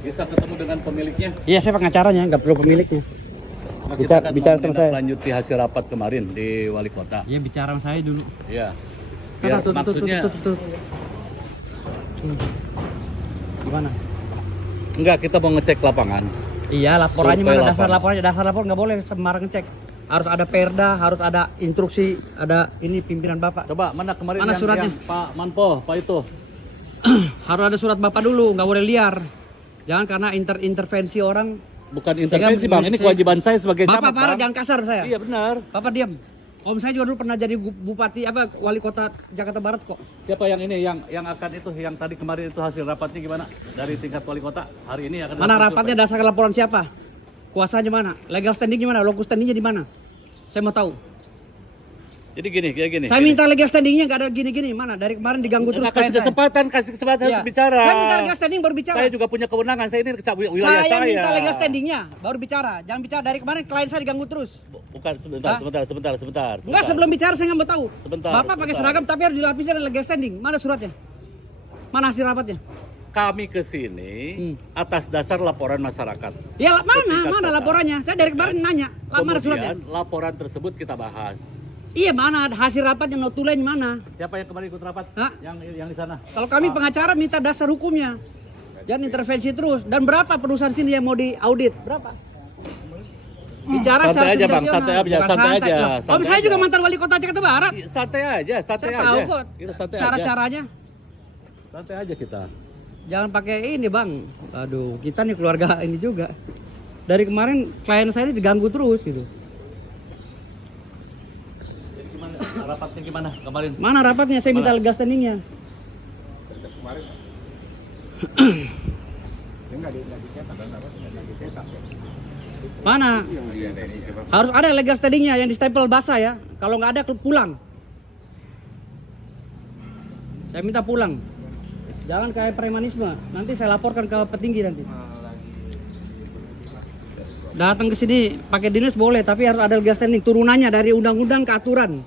Bisa ketemu dengan pemiliknya. Iya, saya pengacaranya, nggak perlu pemiliknya. Nah, Bicara- kita kan bicara mau sama saya. lanjuti hasil rapat kemarin di wali kota. Iya, bicara sama saya dulu. Iya. Biar maksudnya Tuh. Gimana? enggak, kita mau ngecek lapangan. Iya, laporannya Survei mana? Dasar lapangan. laporannya, dasar lapor nggak boleh sembarang ngecek. Harus ada perda, harus ada instruksi, ada ini pimpinan Bapak. Coba mana kemarin Mana suratnya? yang Pak Manpo, Pak itu. Harus ada surat Bapak dulu, nggak boleh liar. Jangan karena intervensi orang. Bukan intervensi Bang, ini kewajiban saya sebagai Bapak camat. parah, Bang. jangan kasar saya. Iya benar. Bapak diam. Om saya juga dulu pernah jadi bupati wali kota Jakarta Barat kok. Siapa yang ini yang akan itu yang tadi kemarin itu hasil rapatnya gimana? Dari tingkat wali kota hari ini akan Mana dilakukan rapatnya survei. dasar laporan siapa? Kuasanya mana? Legal standingnya mana? Locus standingnya di mana? Saya mau tahu. Jadi gini. Saya minta legal standingnya nggak ada gini-gini. Mana? Dari kemarin diganggu terus. kasih kesempatan Iya. untuk bicara. Saya minta legal standing baru bicara. Saya juga punya kewenangan. Saya ini wilayah Saya saya. minta legal standingnya baru bicara. Jangan bicara dari kemarin klien saya diganggu terus. Bukan sebentar. Enggak, sebelum bicara saya nggak mau tahu. Sebentar, Bapak pakai sebentar. seragam tapi harus dilapisi dengan legal standing. Mana suratnya? Mana hasil rapatnya? Kami ke sini atas dasar laporan masyarakat. Ya Ketika mana kota. laporannya? Saya dari kemarin nanya. Mana suratnya? Kemudian laporan tersebut kita bahas. Iya, mana hasil rapatnya, notulen mana? Siapa yang kemarin ikut rapat? Hah? Yang di sana. Kalau kami pengacara minta dasar hukumnya. Jangan intervensi terus. Dan berapa perusahaan sini yang mau diaudit? Berapa? Bicara Santai secara aja, Bang. substansial. Santai aja, Bukan santai aja, Loh, santai Om saya aja. juga mantan wali kota Jakarta Barat. Santai aja. Saya tahu kok Kita santai aja. cara-caranya. Santai aja kita. Jangan pakai ini, Bang. Aduh, kita nih keluarga ini juga. Dari kemarin klien saya ini diganggu terus gitu. Jadi gimana? Rapatnya gimana kemarin? Mana rapatnya? Saya minta Mana? legal standingnya. Mana? Harus ada legal standingnya yang di stempel basah ya. Kalau nggak ada pulang. Saya minta pulang. Jangan kayak premanisme. Nanti saya laporkan ke petinggi nanti. Datang ke sini pakai dinas boleh, tapi harus ada legal standing. Turunannya dari undang-undang ke aturan.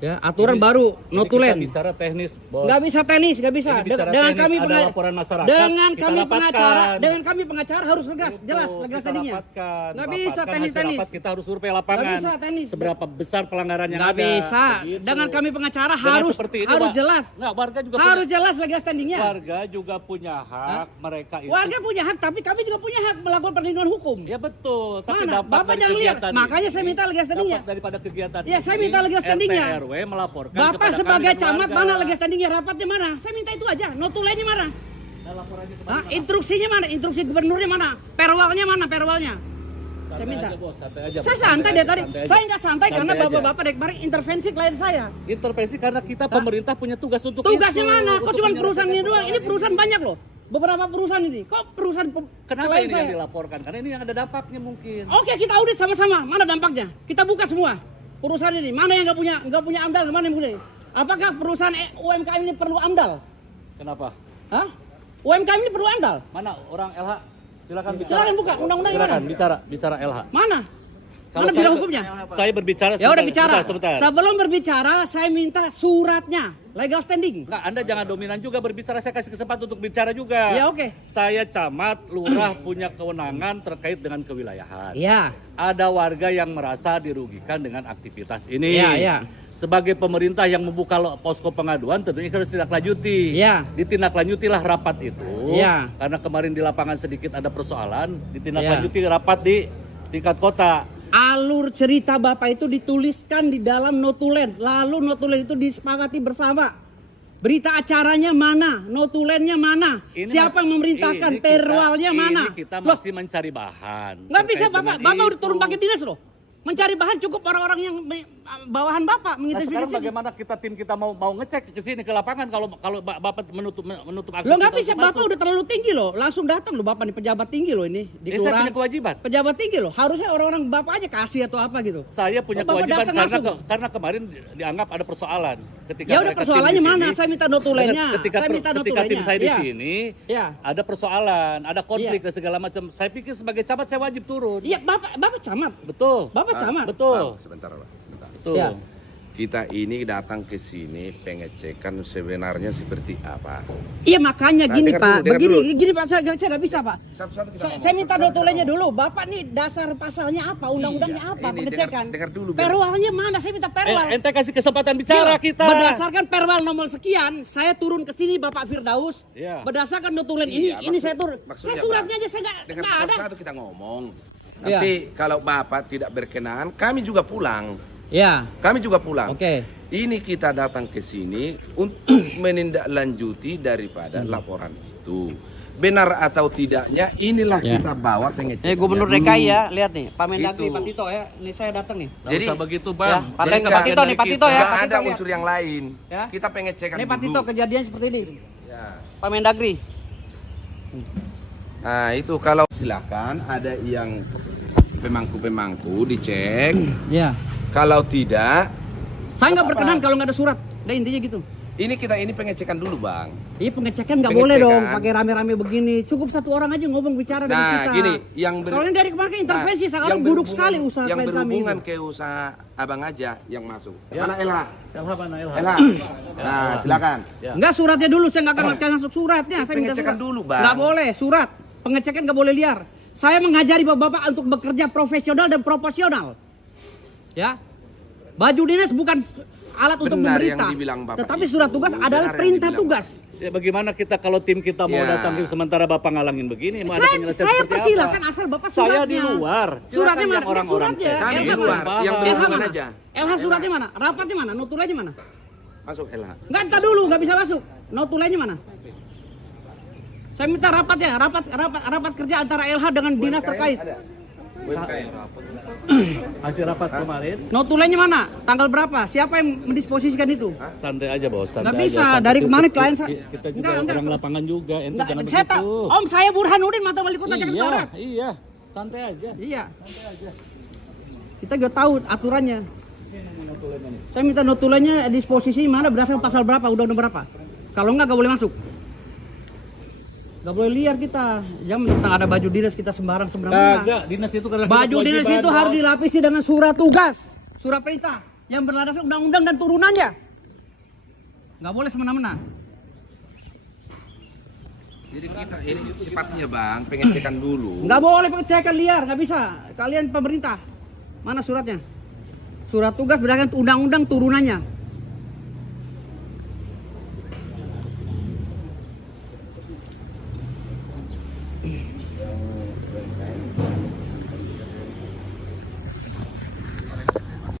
Ya, aturan baru notulen. Kita bicara teknis, Bos. Nggak bisa tenis, nggak bisa. Ini bicara Dengan teknis, kami ada pengacara, laporan masyarakat, dengan kita kami rapatkan. pengacara, dengan kami pengacara harus tegas, Betul, jelas legal kita standingnya. rapatkan. Nggak bisa Rapatkan tenis. hasil rapat, kita harus survei lapangan. Nggak bisa tenis. Seberapa besar pelanggaran yang Nggak ada. bisa. Begitu. Dengan kami pengacara Jangan harus seperti ini, harus Pak. jelas. Nggak, warga juga Harus jelas legal standingnya. warga juga punya hak mereka itu. Warga punya hak, tapi kami juga punya hak melakukan perlindungan hukum. Ya betul, tapi Mana? dampak Bapak dari jangan liar. kegiatan Makanya ini, saya minta legal standingnya. dampak daripada kegiatan Iya, saya ini, minta legal standingnya. RT RW melaporkan Bapak kepada sebagai kami dan camat warga. mana legal standingnya, rapatnya mana? Saya minta itu aja. Notulennya mana? Nah, laporannya kemana, Hah? Pak? Instruksinya mana? Instruksi gubernurnya mana? Perwalnya mana? Perwalnya? Santai Saya minta. aja, Bos, santai aja, Saya Bos, santai dari aja, tadi. santai aja. Saya nggak santai karena Santai aja. bapak-bapak dari kemarin intervensi klien saya. Intervensi karena kita pemerintah punya tugas untuk Tugasnya itu, mana? Kok untuk cuma menyelesaikan perusahaan ini doang? Ini persoalan perusahaan banyak loh. Beberapa perusahaan ini. Kok perusahaan Kenapa klien ini saya? yang dilaporkan? Karena ini yang ada dampaknya mungkin. Oke, kita audit sama-sama. Mana dampaknya? Kita buka semua perusahaan ini. Mana yang nggak punya AMDAL? Mana yang punya? Apakah perusahaan UMKM ini perlu AMDAL? Kenapa? Hah? UMKM ini perlu AMDAL? Mana orang LH? Silakan bicara. Silakan buka undang-undang Silakan mana? bicara LH. Mana? Kalau Mana saya bilang hukumnya? Saya berbicara Ya udah bicara. sebentar. Sebelum berbicara, saya minta suratnya, legal standing. Enggak, Anda jangan dominan juga berbicara, saya kasih kesempatan untuk bicara juga. Ya oke. Saya camat, lurah punya kewenangan terkait dengan kewilayahan. Ya. Ada warga yang merasa dirugikan dengan aktivitas ini. Ya, ya. Sebagai pemerintah yang membuka posko pengaduan tentunya harus ditindaklanjuti. Ya. Ditindaklanjutilah rapat itu. Ya. Karena kemarin di lapangan sedikit ada persoalan, ditindaklanjuti rapat di tingkat kota. Alur cerita Bapak itu dituliskan di dalam notulen. Lalu notulen itu disepakati bersama. Berita acaranya mana? Notulennya mana? Ini Siapa yang memerintahkan? ini Perwalnya mana? Ini kita Loh, masih mencari bahan. nggak bisa terkait Bapak. dengan Bapak udah itu. turun pakai dinas loh. Mencari bahan cukup orang-orang yang bawahan Bapak Nah, mengintervensi sekarang sini. bagaimana tim kita mau ngecek ke sini ke lapangan kalau Bapak menutup akses Lo nggak kita bisa, untuk Bapak masuk? udah terlalu tinggi loh. Langsung datang loh Bapak nih, pejabat tinggi loh ini di Saya kelurahan. punya kewajiban. Pejabat tinggi loh. Harusnya orang-orang Bapak aja kasih atau apa gitu. Saya punya Bapak kewajiban datang karena langsung. karena kemarin dianggap ada persoalan ketika Ya udah, mereka tim persoalannya di mana? sini. Saya minta notulennya. Ketika Saya minta ketika tim notulennya. saya di Iya. sini Iya. ada persoalan, ada konflik Iya. dan segala macam. Saya pikir sebagai camat saya wajib turun. Iya, Bapak camat. Betul. Bapak camat. Betul. Sebentar, Pak. Sebentar. Betul. Ya. kita ini datang ke sini pengecekan sebenarnya seperti apa. Iya makanya Nah, gini dengar Pak, dulu, dengar begini Pak, saya nggak bisa Pak. Satu-satu kita ngomong. Saya minta notulennya dulu. Bapak nih dasar pasalnya apa, undang-undangnya Iya, apa, ini pengecekan. dengar dulu, biar- Perwalnya mana? Saya minta perwal. Ente kasih kesempatan bicara Iya, kita. Berdasarkan perwal nomor sekian, saya turun ke sini Bapak Firdaus. Iya. Berdasarkan notulen Iya, ini saya turun. maksudnya Saya suratnya apa? aja saya Dengan nggak ada. satu-satu kita ngomong. Iya. Nanti kalau Bapak tidak berkenan, kami juga pulang. Ya, Kami juga pulang. oke. Ini kita datang ke sini untuk menindaklanjuti daripada laporan itu. Benar atau tidaknya, inilah Ya. kita bawa pengecekan. Gubernur DKI ya, lihat nih, Pak Mendagri, Itu. Pak Tito ya. Ini saya datang nih. Nggak Jadi- usah begitu Ya, bang. Pak Jadi Tito, nggak- Pak Tito nih, Pak Tito ya. Nggak Pak ada Tito, lihat. unsur yang lain. Ya. Kita pengecekan Ini Pak dulu. Tito kejadian seperti ini. Ya. Pak Mendagri. Nah itu kalau silakan ada yang pemangku-pemangku dicek. Ya. Kalau tidak, Saya nggak berkenan kalau nggak ada surat. Udah intinya gitu. ini kita ini pengecekan dulu bang. Iya pengecekan nggak Pengecekan. boleh dong pakai rame-rame begini. Cukup satu orang aja ngomong bicara dengan Nah kita. gini, Kalau ini dari kemarin kan intervensi nah, sekarang yang buruk berhubungan- sekali usaha yang klien kami. berhubungan Itu. ke usaha abang aja yang masuk. Ya. Mana LH? Elha mana Elha? LH. Nah silakan. Ya. Enggak suratnya dulu, saya nggak akan masuk suratnya. Saya minta Pengecekan surat. dulu, Bang. Nggak boleh surat. Pengecekan nggak boleh liar. Saya mengajari bapak-bapak untuk bekerja profesional dan proporsional. Ya, baju dinas bukan alat untuk Benar memerintah, yang dibilang Bapak tetapi itu. surat tugas Benar adalah yang perintah dibilang tugas. Ya bagaimana kita kalau tim kita mau Ya. datang sementara bapak ngalangin begini? Mau ada Saya penyelesaian saya seperti persilahkan apa? asal bapak Saya suratnya. di luar. Suratnya Silakan mana? yang orang-orang Suratnya. cek. Kami LH di luar, mana? yang LH berhubungan mana? aja. LH suratnya mana? Rapatnya mana? Notulennya mana? Masuk LH. Enggak, entar dulu, nggak bisa masuk. Notulennya mana? Saya minta rapatnya, rapat kerja antara LH dengan dinas terkait. Hasil rapat kemarin. Notulennya mana? Tanggal berapa? Siapa yang mendisposisikan itu? Santai aja bos. Santai Nggak aja, bisa, santai. dari kemarin Kita- klien saya- Kita juga Enggak. orang lapangan juga. Ente Enggak, jangan saya begitu. Om saya Burhanuddin mantan wali kota jangan Iya, coret. iya. Santai aja. Iya. Kita juga tahu aturannya. Saya minta notulennya disposisi mana berdasarkan pasal berapa, undang-undang berapa. Kalau enggak boleh masuk. Gak boleh liar kita. Jangan mentang ada baju dinas kita sembarang-sembarang. Kagak, dinas itu karena Baju dinas itu harus dilapisi dengan surat tugas, surat perintah yang berlandaskan undang-undang dan turunannya. Nggak boleh semena-mena. Jadi kita ini sifatnya bang pengecekan dulu. Nggak boleh pengecekan liar, nggak bisa. Kalian pemerintah, mana suratnya? Surat tugas berdasarkan undang-undang turunannya.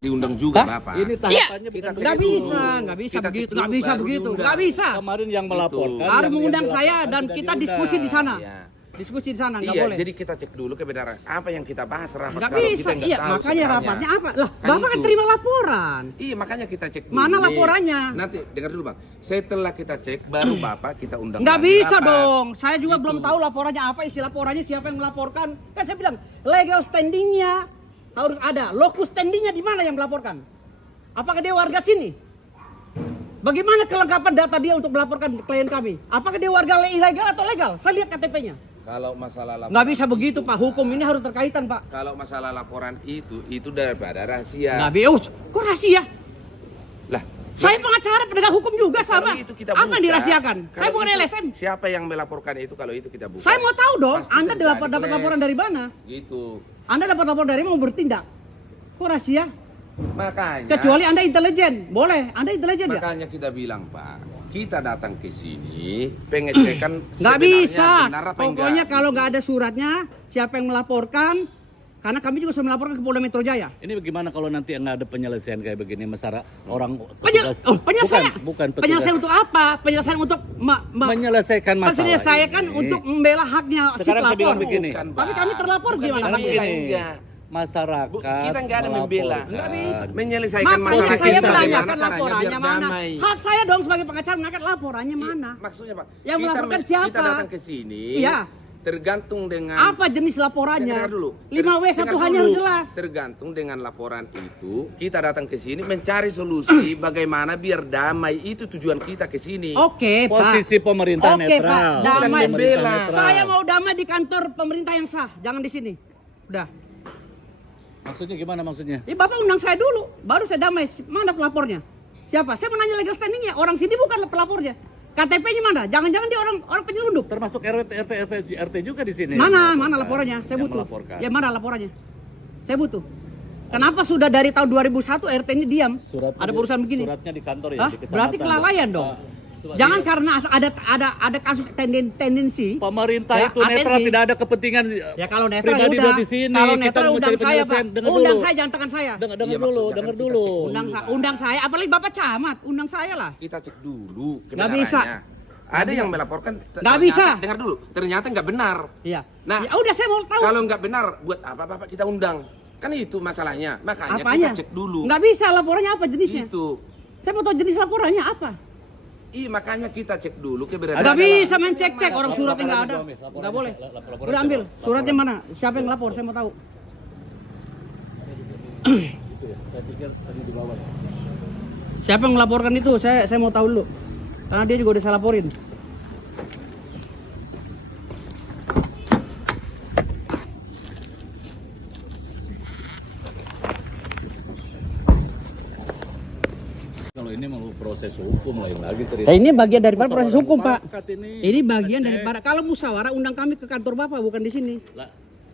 Diundang juga Hah? bapak. Ini tahapannya bukan Nggak begitu. bisa, nggak bisa Kita begitu, cek nggak dulu, bisa baru begitu, diundang. nggak bisa. Kemarin yang melaporkan. Harus yang mengundang saya dilaporkan dan sudah kita diundang. diskusi di sana. Iya. Diskusi di sana, nggak Iya, boleh. jadi kita cek dulu kebenaran apa yang kita bahas rapat. Nggak kalau bisa, kita nggak iya tahu makanya sebenarnya. rapatnya apa? Lah, Kan Bapak kan itu. terima laporan. Iya, makanya kita cek dulu. Mana nih. laporannya? Nanti dengar dulu bang. Setelah kita cek, baru bapak kita undang. Nggak lagi bisa rapat. dong. Saya juga Gitu. belum tahu laporannya apa, isi laporannya siapa yang melaporkan. Kan saya bilang legal standingnya harus ada. Locus standingnya di mana yang melaporkan? Apakah dia warga sini? Bagaimana kelengkapan data dia untuk melaporkan klien kami? Apakah dia warga ilegal atau legal? Saya lihat KTP-nya. Kalau masalah laporan, Nggak bisa begitu Pak. Hukum ini harus terkaitan Pak. Kalau masalah laporan itu daripada rahasia. Nggak bisa. Kok rahasia? Lah, Saya pengacara penegak hukum juga sama. kalau itu kita Apa yang buka, dirahasiakan? Saya kalau bukan itu, LSM. Siapa yang melaporkan itu kalau itu kita buka? Saya mau tahu dong. Pasti Anda terjadi dapat clash. laporan dari mana? Gitu. Anda dapat laporan dari mana mau bertindak? Kok rahasia? Makanya. Kecuali Anda intelijen. Boleh. Anda intelijen ya? Makanya kita bilang Pak, kita datang ke sini pengecekan Nggak sebenarnya bisa. benar apa Pokoknya enggak. kalau nggak ada suratnya, siapa yang melaporkan? Karena kami juga sudah melaporkan ke Polda Metro Jaya. Ini bagaimana kalau nanti nggak ada penyelesaian kayak begini masalah orang Penyelesaian. bukan petugas. Penyelesaian untuk apa? Penyelesaian untuk Menyelesaikan masalah menyelesaikan ini. untuk membela haknya si Sekarang saya bilang pelapor. begini. Bukan, Tapi Bang. kami terlapor Bukan gimana? Sekarang membela, begini, enggak. masyarakat Kita nggak ada membela. melaporkan. Nggak bisa. Menyelesaikan Makanya masalah saya kita menanyakan bagaimana caranya laporannya biar mana. damai. Hak saya dong sebagai pengacara menanyakan laporannya mana. Maksudnya Pak, Yang melaporkan siapa? kita datang ke sini. Iya. Tergantung dengan Apa jenis laporannya? Dengar dulu. 5W1 Dengar hanya dulu. harus jelas. Tergantung dengan laporan itu, kita datang ke sini mencari solusi bagaimana biar damai. Itu tujuan kita ke sini. Oke, Pak. Posisi pemerintah Oke, netral. Pak. Bukan Damai. membela. Pemerintah netral. Saya mau damai di kantor pemerintah yang sah, jangan di sini. Udah. Maksudnya gimana maksudnya? Bapak undang saya dulu, baru saya damai. Mana pelapornya? Siapa? Saya mau nanya legal standingnya. Orang sini bukan pelapornya. KTP-nya mana? Jangan-jangan dia orang penyelundup. Termasuk RT juga di sini. Mana laporannya? Saya Yang butuh. melaporkan. Ya mana laporannya? Saya butuh. Kenapa sudah dari tahun 2001 RT-nya diam? Ada urusan begini. Suratnya di kantor ya, Hah? di kecamatan. Berarti kelalaian dong. Jangan karena ada kasus tendensi. Pemerintah ya, itu netral, atensi. tidak ada kepentingan Ya kalau netral pribadi udah. di sini. Kalau Kita netral mau undang cari saya, Pak. penyelesaian. Dengar Undang dulu. saya, jangan tekan saya. Dengar Iya, dulu, maksudnya dengar kan kita dulu. cek Undang saya, apalagi Bapak camat, undang saya lah. Kita cek dulu Nggak bisa. Ada yang melaporkan. Nggak bisa. Dengar dulu. Ternyata nggak benar. Iya. Nah, Ya udah saya mau tahu. kalau nggak benar, buat apa Bapak kita undang? Kan itu masalahnya. Makanya Apanya? kita cek dulu. Nggak bisa laporannya apa jenisnya? Itu. Saya mau tahu jenis laporannya apa. Makanya kita cek dulu keberadaan. Nggak bisa main cek-cek, orang suratnya nggak ada. Laporannya, Nggak boleh. laporannya Udah ambil. coba. Suratnya mana? Siapa yang lapor? Saya mau tahu. Saya pikir tadi di bawah. Siapa yang melaporkan itu? Saya mau tahu dulu. Karena dia juga udah saya laporin. Kalau ini mau proses hukum lain lagi cerita. Ya ini bagian daripada proses hukum, Pak. Masyarakat ini. Ini bagian Ngecek. daripada kalau musyawarah undang kami ke kantor Bapak bukan di sini. Lah,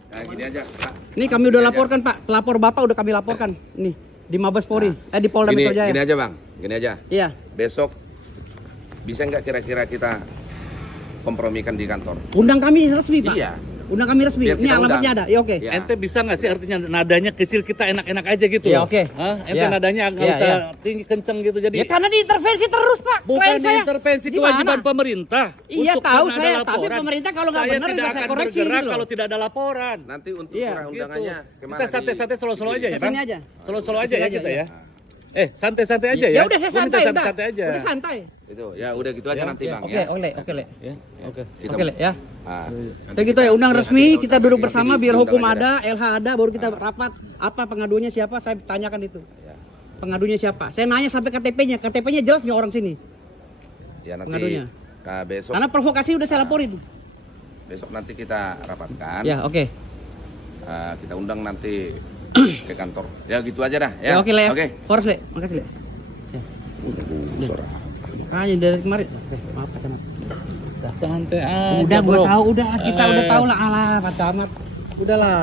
Nah, gini aja, Pak. Ini kami udah laporkan, Pak. Pelapor Bapak udah kami laporkan. Nih, di Mabes Polri, di Polda Gini, Metro Jaya. gini aja, Bang. Gini aja. Iya. Besok bisa nggak kira-kira kita kompromikan di kantor? Undang kami resmi, Pak. Iya. Undang kami resmi. Biar Ini kita alamatnya undang. ada. Ya oke. Ya. ente bisa nggak sih artinya nadanya kecil kita enak-enak aja gitu Ya, loh? oke. Hah? Ente Ya. nadanya nggak Ya, usah ya. tinggi kenceng gitu jadi. Ya karena diintervensi terus, Pak. Bukan Klien saya. intervensi Gimana? kewajiban pemerintah. Iya, untuk tahu karena ada saya, tapi laporan. pemerintah kalau nggak benar, tidak nggak saya akan koreksi bergerak gitu loh. kalau tidak ada laporan. Nanti untuk Iya. surat Gitu. undangannya kemana? Kita santai-santai selo-selo aja ya, Kesini Bang? aja. Selo-selo aja Kesini ya aja, kita ya. ya. Santai-santai aja ya. Ya udah saya Gua minta santai, udah. santai aja. Udah santai. Itu, ya udah gitu aja Ya. nanti, Bang. Oke, Ya. oke, Le. Ya, oke. Kita Oke, Le, ya. Ah. Ya gitu ya, undang resmi, kita duduk Nanti bersama biar diundang hukum aja ada, LH ada, baru kita rapat. Apa pengaduannya siapa, saya tanyakan itu. Ya. Pengadunya siapa? Saya nanya sampai KTP-nya. KTP-nya jelas nggak orang sini. Ya nanti Pengadunya. besok Karena provokasi udah saya laporin. besok nanti kita rapatkan. Ya, oke. Kita undang nanti ke kantor. Ya gitu aja dah. Ya, oke, Le. Oke. Horas, Le. Makasih, Le. Suara. Makanya dari kemarin. Oke, maaf, Pak Camat. Santai aja. Udah, gua bro. tahu, udah kita udah tahu lah, alah, Pak Camat. Udahlah.